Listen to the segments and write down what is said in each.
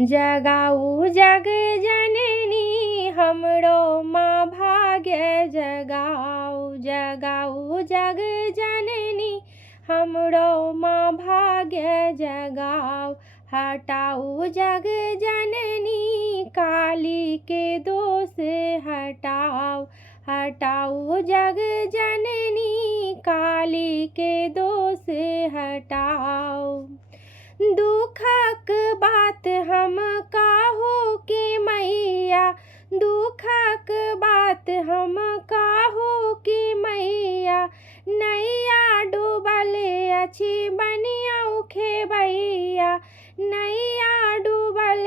जगाऊ जग जननी हमरो माँ भाग्य जगाऊ। जगाऊ जग जननी हमरो माँ भाग्य जगाऊ। हटाऊ जग जननी काली के दोष हटाऊ। हटाऊ जग जननी काली के दोष हटाऊ। दुखक बात हम काहू की मैया। दुखक बात हम काहू की मैया। नैया डूबल अछि बनियौ खेबैया। नैया डूबल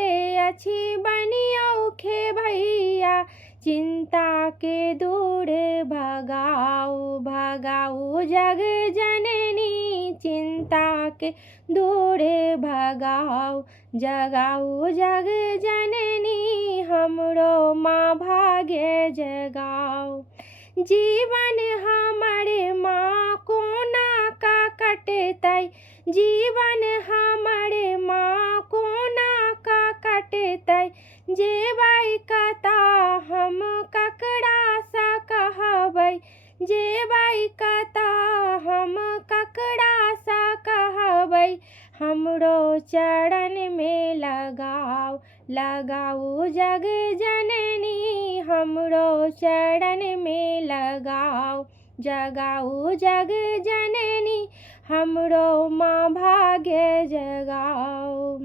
अछि बनियौ खेबैया। चिंता के दूर भगाऊ। भगाऊ जग जननी चिंता के दूर भगाऊ। जगाऊ जग जननी हमरो माँ भाग्य जगाऊ। जीवन हमर माँ कोना का कटतै। जीवन हमर माँ कोना का कटतै। जेबै कतऽ हम ककरा सँ कहबै। जेबै कतऽ हम ककरा सँ कहबै। हमरो चरण में लगाऊ। लगाऊ जग जननी हमरो चरण में लगाऊ। जगाऊ जग जननी हमरो माँ भाग्य जगाऊ।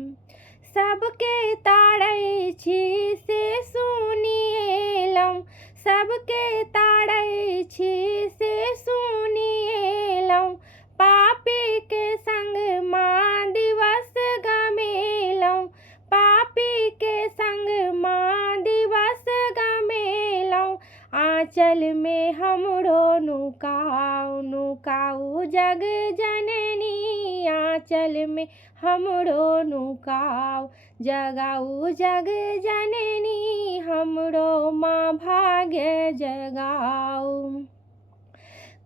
सबके तारै छी से सुनिएलहुँ। सबके तारै छी से सुनिएलहुँ। पापी के संग माँ दिवस गमेलहुँ। पापी के संग माँ दिवस गमेलहुँ। आँचल में हमरो नुकाऊ। नुकाऊ जग जननी आँचल में हमरो नुकाऊ। जगाऊ जग जननी हमरो माँ भाग्य जगाऊ।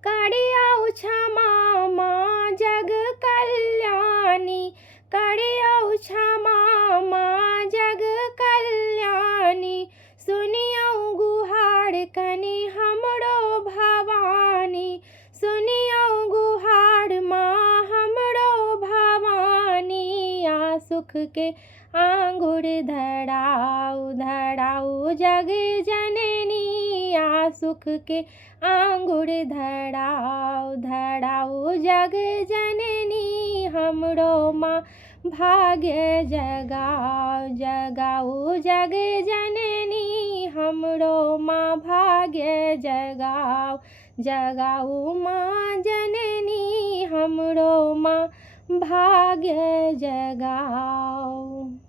करियौ क्षमा माँ जग कल्याणी। करियौ क्षमा माँ जग कल्याणी। सुनियौ गुहार कनि हमरो भवानी। सुनियौ गुहार माँ हमरो भवानी। सुख के आंगुर धराऊ। धराऊ जग जननी सुख के आंगुर धराऊ। धराऊ जग जननी हमरो माँ भाग्य जगाऊ। जगाऊ जग जननी हमरो माँ भाग्य जगाऊ। जगाऊ माँ जननी हमरो माँ भाग्य जगाऊ।